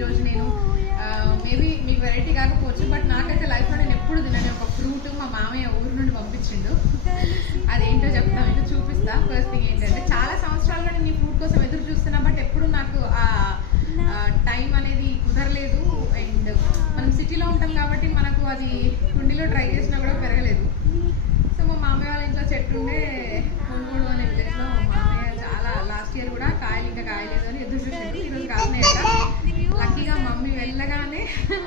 ఈరోజు నేను మేబీ మీకు వెరైటీ కాకపోవచ్చు, బట్ నాకైతే లైఫ్లో నేను ఎప్పుడు తినని ఒక ఫ్రూట్ మా మామయ్య ఊరు నుండి పంపించిండు. అదేంటో చెప్తా, మీకు చూపిస్తా. ఫస్ట్ థింగ్ ఏంటంటే, చాలా సంవత్సరాలుగా నేను ఈ ఫ్రూట్ కోసం ఎదురు చూస్తున్నా, బట్ ఎప్పుడు నాకు ఆ టైం అనేది కుదరలేదు. అండ్ మనం సిటీలో ఉంటాం కాబట్టి మనకు అది కుండీలో ట్రై చేసినా కూడా పెరగలేదు. సో మా మామయ్య వాళ్ళ ఇంట్లో చెట్టు ఉండే కొనుగోడు అనే విలేజ్లో మా మామయ్య చాలా లాస్ట్ ఇయర్ కూడా కాయలు ఇంకా కాయలేదు అని ఎదురు చూసిండు. ఈరోజు కాస్తున్నాయి కదా, లక్కీగా మమ్మీ వెళ్ళగానే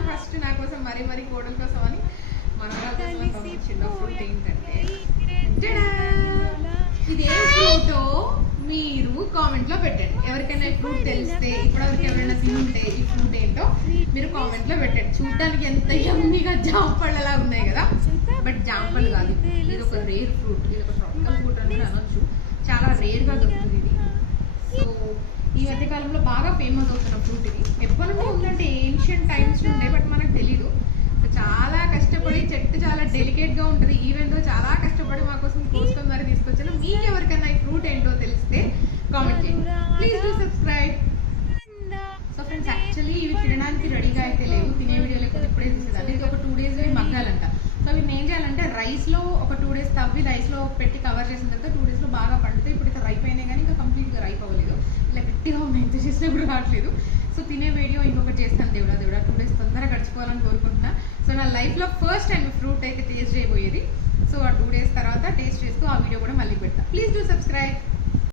ఫస్ట్ నా కోసం మరీ కోడల కోసం అని మనవరాల కోసం పంపించిండు. ఫ్రూట్ ఏంటంటే, ఇదేం ఫ్రూటో మీరు కామెంట్ లో పెట్టండి. ఎవరికైనా ఈ ఫ్రూట్ తెలిస్తే, ఇప్పటివరకు ఎవరైనా తింటే ఈ ఫ్రూట్ ఏంటో మీరు కామెంట్ లో పెట్టండి. చూడటానికి ఎంత యమ్మీగా జాంపళ్ళలా ఉన్నాయి కదా, బట్ జాంపళ్ళు కాదు, ఇది ఒక రేర్ ఫ్రూట్. ఇది ఒక ట్రాపికల్ ఫ్రూట్ అని అనొచ్చు. చాలా రేర్ గా దొరుకుతుంది ఇది. సో ఈ మధ్య కాలంలో బాగా ఫేమస్ అవుతున్న ఫ్రూట్ ఇది. ఎప్పటి నుండి ఉందంటే ఏన్షియంట్ టైమ్స్ నుండే, బట్ మనకు తెలీదు. చాలా కష్టపడి, చెట్టు చాలా డెలికేట్ గా ఉంటుంది. ఈవెన్ దో చాలా కష్టపడి మా కోసం కోసుకొని మరి తీసుకొచ్చాను. మీకు ఎవరికైనా ఈ ఫ్రూట్ ఏంటో తెలిస్తే కామెంట్ చేయండి. Please do subscribe. So friends, actually ఇవి తినడానికి రెడీగా అయితే లేవు, తినే వీడియో లేకపోతే ఇప్పుడే తీసేదాన్ని. ఇది ఒక 2 days మగ్గాలంట. సో అవి ఏం చేయాలంటే, రైస్ లో ఒక 2 days తవ్వి రైస్ లో పెట్టి కవర్ చేసిన తర్వాత 2 days లో బాగా పండుతాయి. ఇప్పుడు ఇక్కడ రైప్ అయినాయి కానీ ఇంకా కంప్లీట్ గా రైప్ అవ్వలేదు. ఇలా గట్టిగా ఉన్నాయి, ఎంత చేసినా కూడా రావట్లేదు. సో తినే వీడియో ఇంకొకటి చేస్తాను. దేవుడా 2 days తొందరగా గడిచిపోవాలని కోరుకుంటున్నా. సో నా లైఫ్ లో ఫస్ట్ టైం ఫ్రూట్ అయితే టేస్ట్ చేయబోయేది. సో ఆ 2 days తర్వాత టేస్ట్ చేస్తూ ఆ వీడియో కూడా మళ్ళీ పెడతా. Please do subscribe.